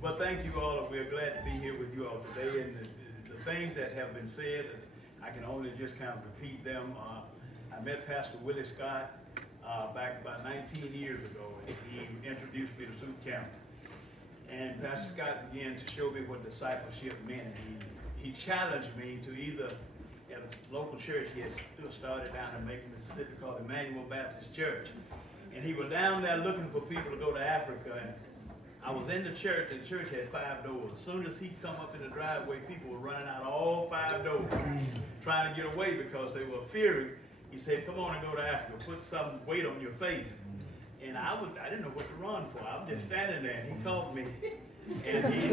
Well, thank you all. We're glad to be here with you all today. And the things that have been said, I can only just kind of repeat them. I met Pastor Willie Scott back about 19 years ago, and he introduced me to Soup Campbell. And Pastor Scott began to show me what discipleship meant. He challenged me to either, at a local church he had started down in Macon, Mississippi, called Emmanuel Baptist Church. And he was down there looking for people to go to Africa. And I was in the church, and the church had 5 doors. As soon as he come up in the driveway, people were running out all 5 doors, trying to get away because they were fearing. He said, come on and go to Africa, put some weight on your faith. And I didn't know what to run for. I was just standing there, and he called me. And he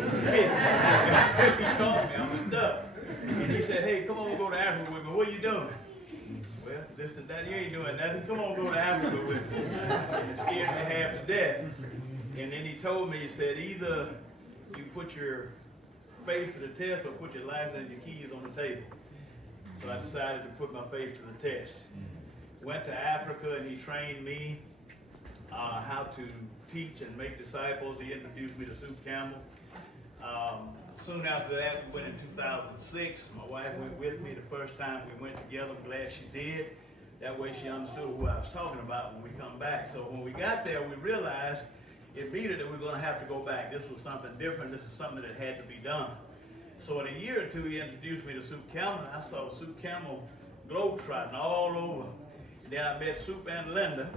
called me, I'm stuck. And he said, hey, come on, go to Africa with me. What are you doing? Well, this and that, you ain't doing nothing. Come on, go to Africa with me. And it scared me half to death. And then he told me, he said, either you put your faith to the test or put your license and your keys on the table. So I decided to put my faith to the test. Went to Africa, and he trained me how to teach and make disciples. He introduced me to Soup Campbell. Soon after that, we went in 2006. My wife went with me the first time we went together. I'm glad she did. That way she understood who I was talking about when we come back. So when we got there, we realized immediately that we were going to have to go back. This was something different. This is something that had to be done. So in a year or two, he introduced me to Soup Campbell. I saw Soup Campbell globetrotting all over. And then I met Soup and Linda.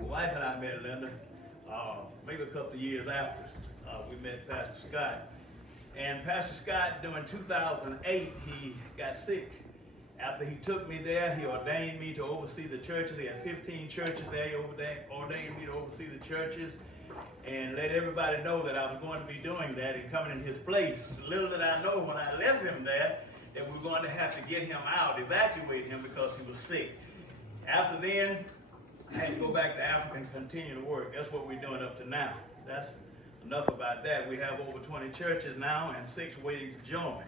My wife and I met Linda maybe a couple of years after we met Pastor Scott. And Pastor Scott, during 2008, he got sick. After he took me there, he ordained me to oversee the churches. He had 15 churches there. He ordained me to oversee the churches and let everybody know that I was going to be doing that and coming in his place. Little did I know when I left him there that we were going to have to get him out, evacuate him because he was sick. After then, I had to go back to Africa and continue to work. That's what we're doing up to now. That's enough about that. We have over 20 churches now and 6 waiting to join.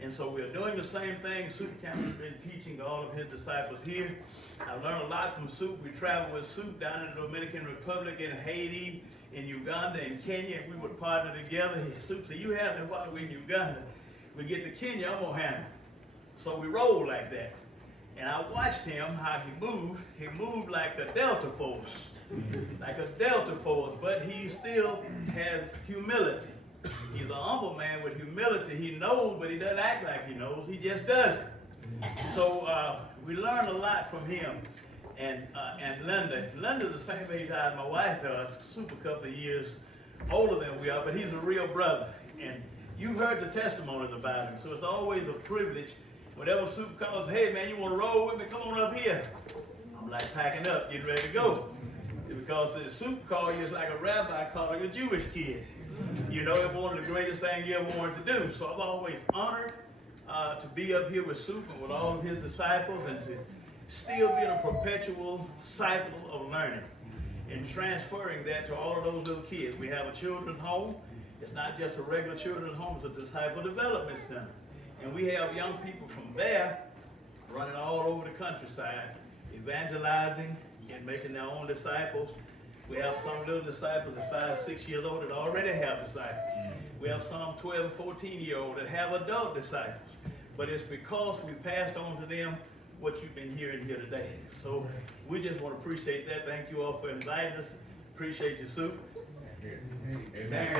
And so we're doing the same thing. Soup Campbell has been teaching all of his disciples here. I learned a lot from Soup. We traveled with Soup down in the Dominican Republic, in Haiti, in Uganda, in Kenya. We would partner together. Soup said, you have it while we're in Uganda. We get to Kenya, I'm going to handle it. So we roll like that. And I watched him, how he moved. He moved like a Delta Force. Like a Delta Force, but he still has humility. He's a humble man with humility. He knows, but he doesn't act like he knows. He just does it. So we learned a lot from him. And Linda. Linda's the same age as my wife is, Soup a couple of years older than we are, but he's a real brother. And you've heard the testimonies about him, so it's always a privilege. Whenever Soup calls, hey man, you want to roll with me? Come on up here. I'm like packing up, getting ready to go. Because the Soup call you is like a rabbi calling a Jewish kid. You know, it's one of the greatest things he ever wanted to do. So I'm always honored to be up here with Soup and with all of his disciples and to still be in a perpetual cycle of learning and transferring that to all of those little kids. We have a children's home. It's not just a regular children's home, it's a disciple development center. And we have young people from there running all over the countryside, evangelizing and making their own disciples. We have some little disciples at 5, 6 years old that already have disciples. We have some 12 and 14-year-old that have adult disciples. But it's because we passed on to them what you've been hearing here today. So we just want to appreciate that. Thank you all for inviting us. Appreciate your Soup. Amen.